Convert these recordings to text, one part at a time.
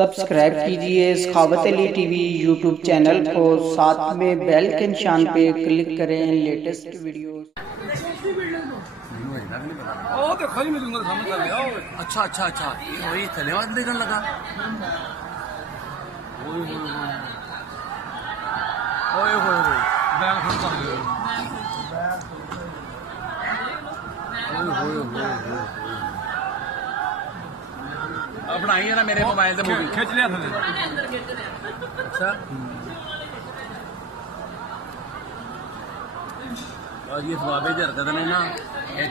Subscribe कीजिए सखावत Ali TV YouTube channel को, साथ में बेल के निशान पे क्लिक करें लेटेस्ट वीडियोस। अच्छा अच्छा अच्छा वही धन्यवाद देखने लगा। बनाई है ना मेरे मोबाइल से मूवी खिंच लिया था। अच्छा और ये सवाबे च हरकत ने ना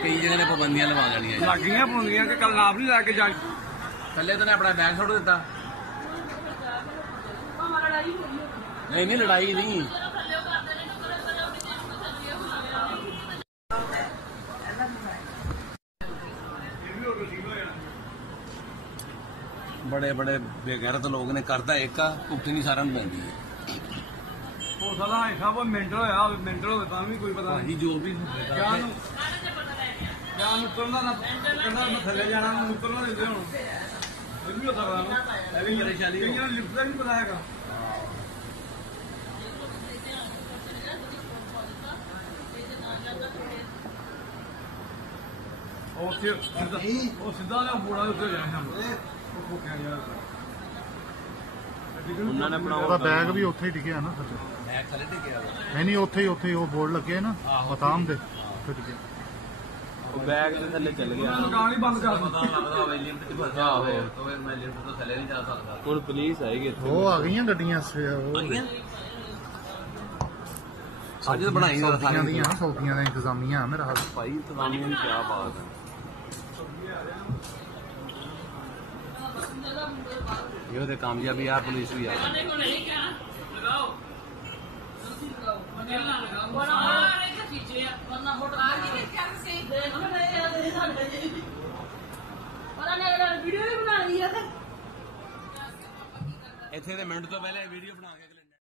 कई जगह ने पाबंदियां लगा लेनिया लग गई पाबंदियां कि कल आप नहीं लैके जा थले तो ने अपना बैग छोड़ दिता। नहीं नहीं लड़ाई नहीं बड़े बड़े बेगैरत लोग ने करता एक भुगती नहीं सारा पैंती है। हो सकता है वो मेंटल होया मेंटल होवे तां भी कोई पता नहीं जो भी क्या उतरना ना कहना मैं थले जाना उतरना देते हुण ये भी हो सकदा ना ये भी परेशानी कईयां ने लिफ्ट का नहीं पता हैगा। और सीधा ने बोड़ा उत्ते जाना ਉਹਨਾਂ ਨੇ ਆਪਣਾ ਬੈਗ ਵੀ ਉੱਥੇ ਹੀ ਡਿੱਗਿਆ ਨਾ ਸੱਚ ਬੈਗ ਥੱਲੇ ਡਿੱਗਿਆ ਨਹੀਂ ਉੱਥੇ ਹੀ ਉਹ ਬੋਰਡ ਲੱਗੇ ਨਾ ਮਤਾਮ ਦੇ ਉੱਥੇ ਡਿੱਗਿਆ ਉਹ ਬੈਗ ਦੇ ਥੱਲੇ ਚੱਲ ਗਿਆ ਦੁਕਾਨ ਹੀ ਬੰਦ ਕਰ ਦਿੱਤਾ ਲੱਗਦਾ ਹੋਵੇ ਲਿਫਟ ਚ ਫਸਿਆ ਹੋਵੇ ਤਾਂ ਫਿਰ ਮੈਂ ਲਿਫਟ ਤੋਂ ਥੱਲੇ ਨਹੀਂ ਜਾ ਸਕਦਾ। ਹੁਣ ਪੁਲਿਸ ਆਏਗੀ ਇੱਥੇ ਉਹ ਆ ਗਈਆਂ ਗੱਡੀਆਂ ਅੱਜ ਬਣਾਈ ਸਾਰੀਆਂ ਦੀਆਂ ਸੌਦੀਆਂ ਦਾ ਇੰਤਜ਼ਾਮੀਆਂ ਮੇਰਾ ਹਾਲ ਭਾਈ ਇੰਤਜ਼ਾਮੀਆਂ ਦੀ ਕੀ ਬਾਤ ਹੈ। ये तो कामयाबी यार पुलिस भी यार इतने मिनट तो पहले वीडियो बना के